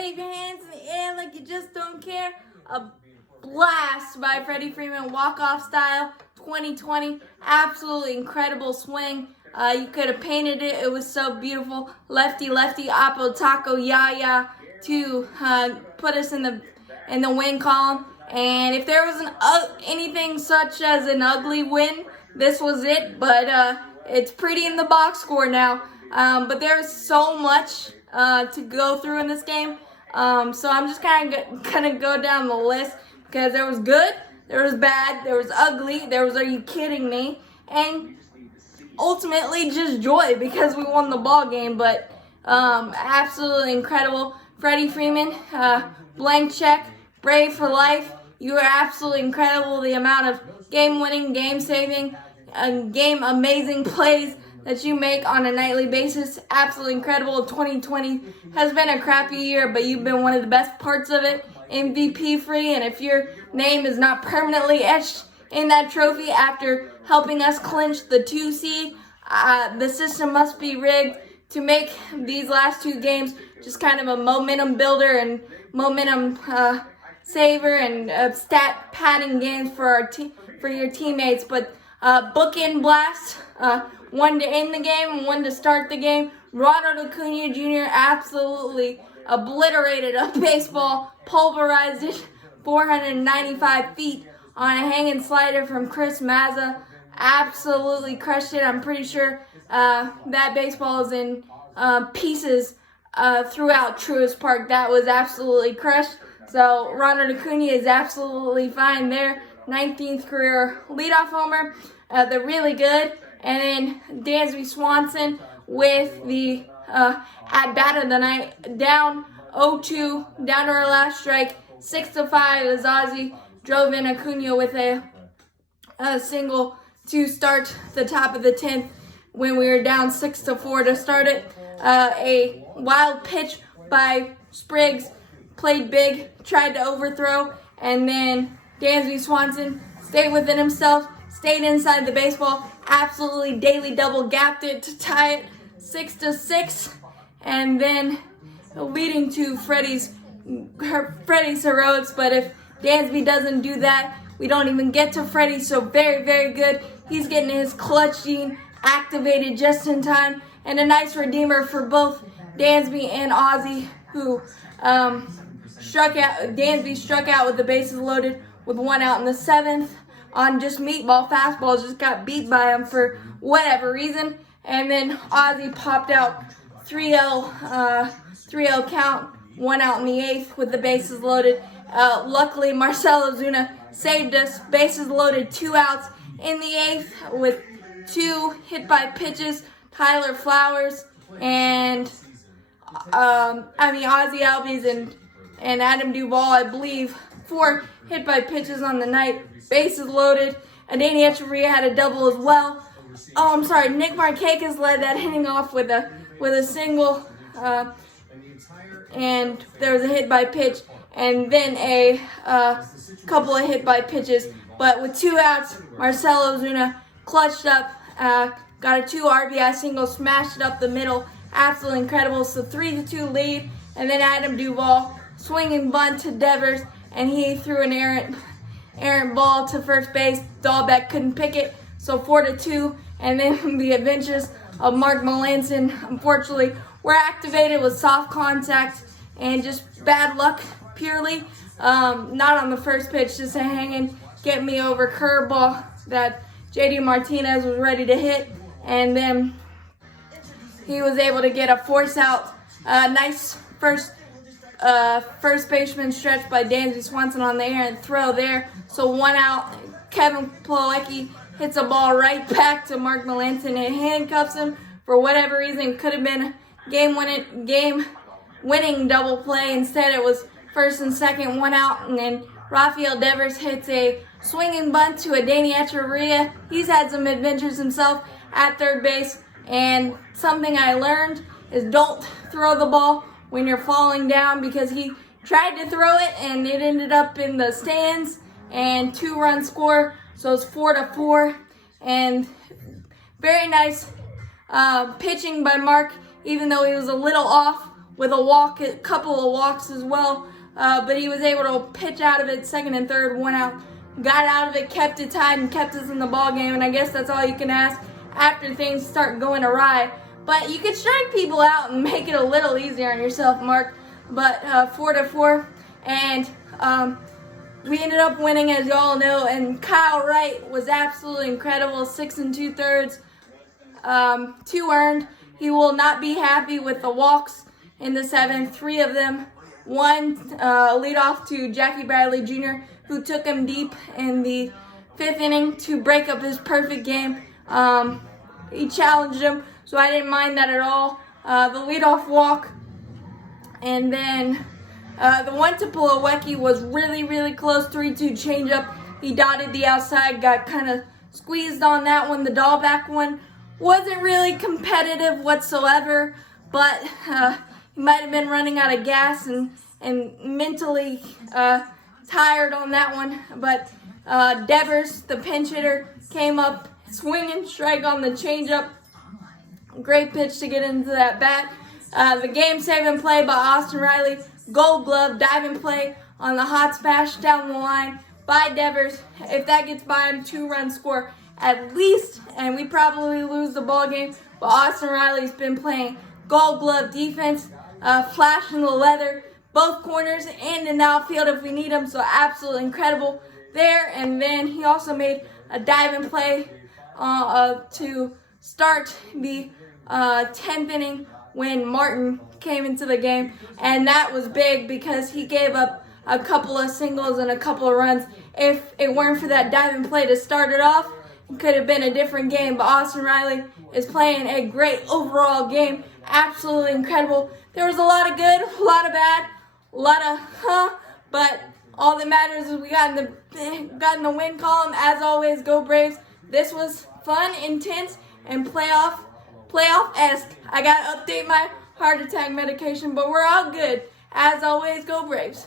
Wave your hands in the air like you just don't care. A blast by Freddie Freeman, walk-off style, 2020. Absolutely incredible swing. You could have painted it. It was so beautiful. Lefty, lefty, Oppo, Taco, ya to put us in the win column. And if there was anything such as an ugly win, this was it. But it's pretty in the box score now. But there's so much to go through in this game. So I'm just kind of gonna go down the list because there was good, there was bad, there was ugly, there was are you kidding me, and ultimately just joy because we won the ball game. But absolutely incredible. Freddie Freeman, blank check, brave for life. You are absolutely incredible. The amount of game-winning, game-saving, game-amazing plays that you make on a nightly basis, absolutely incredible. 2020 has been a crappy year, but you've been one of the best parts of it, MVP free, and if your name is not permanently etched in that trophy after helping us clinch the 2 seed, the system must be rigged to make these last 2 games just kind of a momentum builder and momentum saver and stat padding games for for your teammates. But bookend blast, one to end the game and one to start the game. Ronald Acuna Jr. absolutely obliterated a baseball, pulverized it 495 feet on a hanging slider from Chris Mazza. Absolutely crushed it. I'm pretty sure that baseball is in pieces throughout Truist Park. That was absolutely crushed. So Ronald Acuna is absolutely fine there. 19th career leadoff homer. They're really good. And then Dansby Swanson with the at-bat of the night. Down 0-2, down to our last strike. 6-5 as Ozzie drove in Acuna with a single to start the top of the 10th when we were down 6-4 to start it. A wild pitch by Spriggs, played big, tried to overthrow, and then Dansby Swanson stayed within himself, stayed inside the baseball, absolutely daily double gapped it to tie it 6-6, and then leading to Freddie's heroics. But if Dansby doesn't do that, we don't even get to Freddie. So very, very good. He's getting his clutch gene activated just in time, and a nice redeemer for both Dansby and Ozzie, who struck out. Dansby struck out with the bases loaded with 1 out in the 7th on just meatball fastballs, just got beat by him for whatever reason. And then Ozzie popped out 3-0 count, 1 out in the 8th with the bases loaded. Luckily, Marcell Ozuna saved us. Bases loaded, 2 outs in the 8th with 2 hit by pitches. Tyler Flowers and Ozzie Albies and Adam Duvall, I believe, 4 hit by pitches on the night. Bases loaded. Adeiny Echeverria had a double as well. Oh, I'm sorry. Nick Markakis led that inning off with a single, and there was a hit by pitch, and then a couple of hit by pitches. But with 2 outs, Marcell Ozuna clutched up, got a 2 RBI single, smashed it up the middle. Absolutely incredible. So 3-2 lead, and then Adam Duvall swinging bunt to Devers, and he threw an errant ball to first base. Dahlbeck couldn't pick it, so 4-2. And then the adventures of Mark Melanson, unfortunately, were activated with soft contact and just bad luck purely. Not on the first pitch, just a hanging, get me over curveball that JD Martinez was ready to hit, and then he was able to get a force out. Nice first baseman stretch by Dansby Swanson on the errant throw there. So 1 out. Kevin Plawecki hits a ball right back to Mark Melanson and handcuffs him for whatever reason. Could have been game-winning double play. Instead, it was first and second, 1 out, and then Rafael Devers hits a swinging bunt to Adeiny Echeverria. He's had some adventures himself at third base, and something I learned is don't throw the ball when you're falling down, because he tried to throw it and it ended up in the stands, and 2-run score, so it's 4-4. And very nice pitching by Mark, even though he was a little off with a walk, a couple of walks as well. But he was able to pitch out of it, second and third, 1 out. Got out of it, kept it tied, and kept us in the ball game. And I guess that's all you can ask after things start going awry. But you could strike people out and make it a little easier on yourself, Mark. But 4-4, and we ended up winning, as you all know. And Kyle Wright was absolutely incredible, 6 2/3, 2 earned. He will not be happy with the walks in the 7th, 3 of them. 1 leadoff to Jackie Bradley Jr., who took him deep in the 5th inning to break up his perfect game. He challenged him, so I didn't mind that at all. The leadoff walk, and then the one to Pulawecki was really, really close, 3-2 changeup. He dotted the outside, got kind of squeezed on that one. The Dahlback one wasn't really competitive whatsoever, but he might have been running out of gas and mentally tired on that one. But Devers, the pinch hitter, came up swinging strike on the changeup. Great pitch to get into that bat. The game-saving play by Austin Riley. Gold glove, diving play on the hot smash down the line by Devers. If that gets by him, 2-run score at least, and we probably lose the ball game. But Austin Riley's been playing gold glove defense, flashing the leather, both corners and in the outfield if we need him. So absolutely incredible there. And then he also made a diving play to start the 10th inning when Martin came into the game, and that was big because he gave up a couple of singles and a couple of runs. If it weren't for that diving play to start it off, it could have been a different game. But Austin Riley is playing a great overall game, absolutely incredible. There was a lot of good, a lot of bad, a lot of but all that matters is we got in the win column. As always, go Braves. This was fun, intense, and playoff-esque. I got to update my heart attack medication, but we're all good. As always, go Braves.